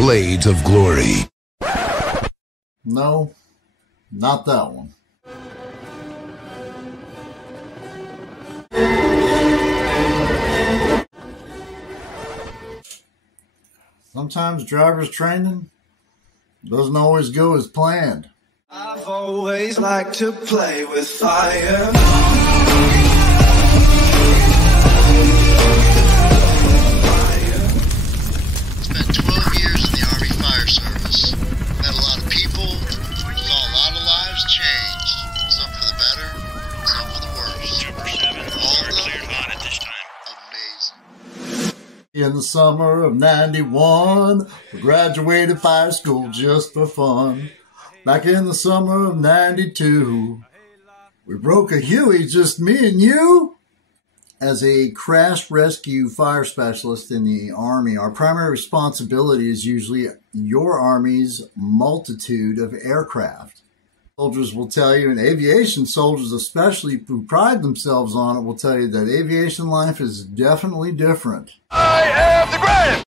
Blades of Glory. No, not that one. Sometimes driver's training doesn't always go as planned. I've always liked to play with fire. Spent 12 years in the Army Fire Service. Met a lot of people, saw a lot of lives changed. Some for the better, some for the worse. Super 7, All we're cleared on at this time. amazing. In the summer of 91, we graduated fire school just for fun. Back in the summer of 92, we broke a Huey, just me and you. As a crash rescue fire specialist in the Army, our primary responsibility is usually your Army's multitude of aircraft. Soldiers will tell you, and aviation soldiers especially who pride themselves on it will tell you that aviation life is definitely different. I am the greatest!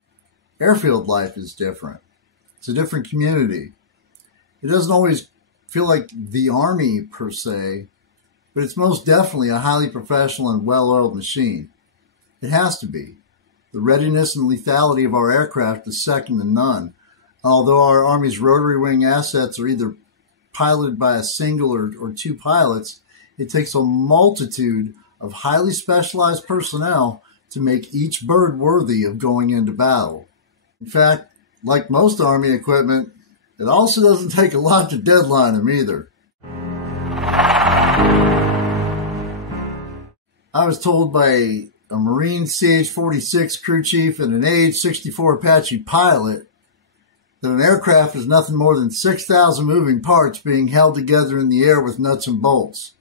Airfield life is different. It's a different community. It doesn't always feel like the Army per se, but it's most definitely a highly professional and well-oiled machine. It has to be. The readiness and lethality of our aircraft is second to none. Although our Army's rotary wing assets are either piloted by a single or two pilots, it takes a multitude of highly specialized personnel to make each bird worthy of going into battle. In fact, like most Army equipment, it also doesn't take a lot to deadline them either. I was told by a Marine CH-46 crew chief and an AH-64 Apache pilot that an aircraft is nothing more than 6,000 moving parts being held together in the air with nuts and bolts.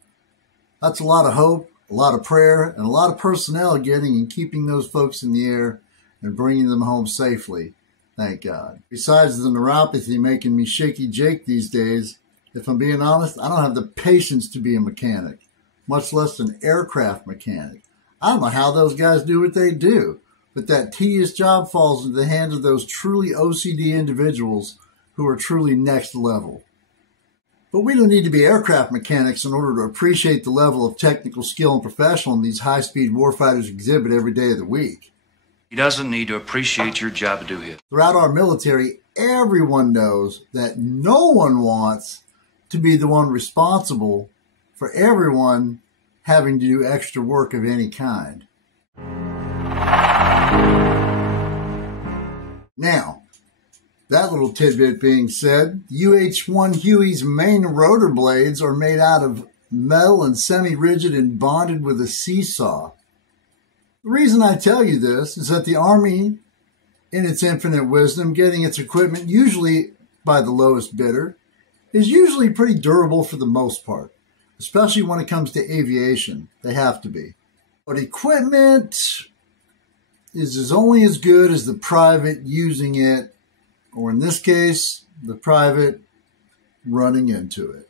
That's a lot of hope, a lot of prayer, and a lot of personnel getting and keeping those folks in the air and bringing them home safely. Thank God. Besides the neuropathy making me shaky Jake these days, if I'm being honest, I don't have the patience to be a mechanic, much less an aircraft mechanic. I don't know how those guys do what they do, but that tedious job falls into the hands of those truly OCD individuals who are truly next level. But we don't need to be aircraft mechanics in order to appreciate the level of technical skill and professionalism these high-speed warfighters exhibit every day of the week. He doesn't need to appreciate your job to do it. Throughout our military, everyone knows that no one wants to be the one responsible for everyone having to do extra work of any kind. Now, that little tidbit being said, UH-1 Huey's main rotor blades are made out of metal and semi-rigid and bonded with a seesaw. The reason I tell you this is that the Army, in its infinite wisdom, getting its equipment usually by the lowest bidder, is usually pretty durable for the most part, especially when it comes to aviation. They have to be. But equipment is only as good as the private using it, or in this case, the private running into it.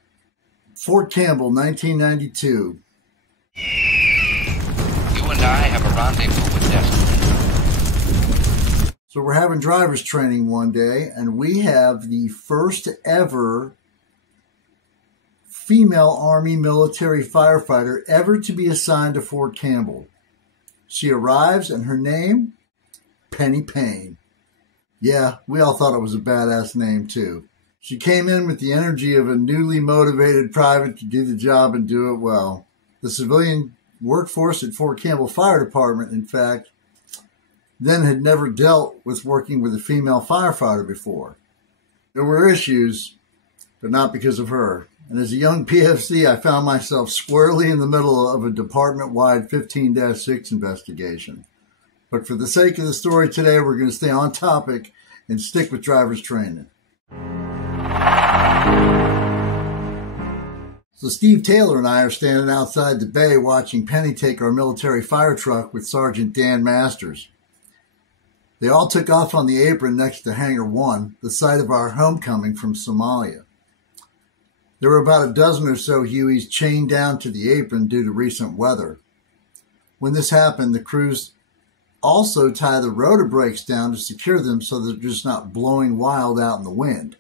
Fort Campbell, 1992. You and I have a rendezvous with destiny. So we're having driver's training one day, and we have the first ever female Army military firefighter ever to be assigned to Fort Campbell. She arrives, and her name, Payne. Yeah, we all thought it was a badass name, too. She came in with the energy of a newly motivated private to do the job and do it well. The civilian workforce at Fort Campbell Fire Department, in fact, then had never dealt with working with a female firefighter before. There were issues, but not because of her. And as a young PFC, I found myself squarely in the middle of a department-wide 15-6 investigation. But for the sake of the story today, we're going to stay on topic and stick with driver's training. So Steve Taylor and I are standing outside the bay watching Penny take our military fire truck with Sergeant Dan Masters. They all took off on the apron next to Hangar 1, the site of our homecoming from Somalia. There were about a dozen or so Hueys chained down to the apron due to recent weather. When this happened, the crews also tie the rotor brakes down to secure them so they're just not blowing wild out in the wind.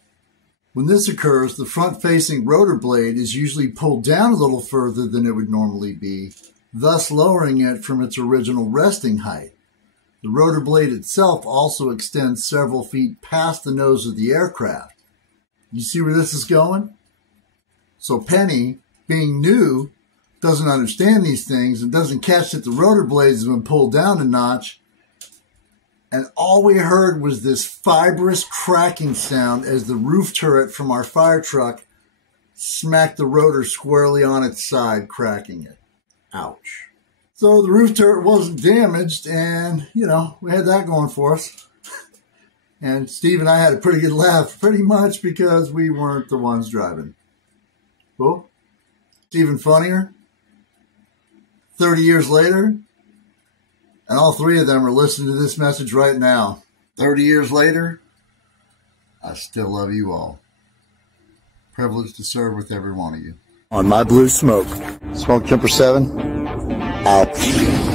When this occurs, the front-facing rotor blade is usually pulled down a little further than it would normally be, thus lowering it from its original resting height. The rotor blade itself also extends several feet past the nose of the aircraft. You see where this is going? So Payne, being new, doesn't understand these things and doesn't catch that the rotor blades have been pulled down a notch. And all we heard was this fibrous cracking sound as the roof turret from our fire truck smacked the rotor squarely on its side, cracking it. Ouch. So the roof turret wasn't damaged, and, we had that going for us. And Steve and I had a pretty good laugh, pretty much because we weren't the ones driving. Cool? It's even funnier. 30 years later, and all three of them are listening to this message right now. 30 years later, I still love you all. Privileged to serve with every one of you. On my blue smoke. Smoke Kemper 7, out.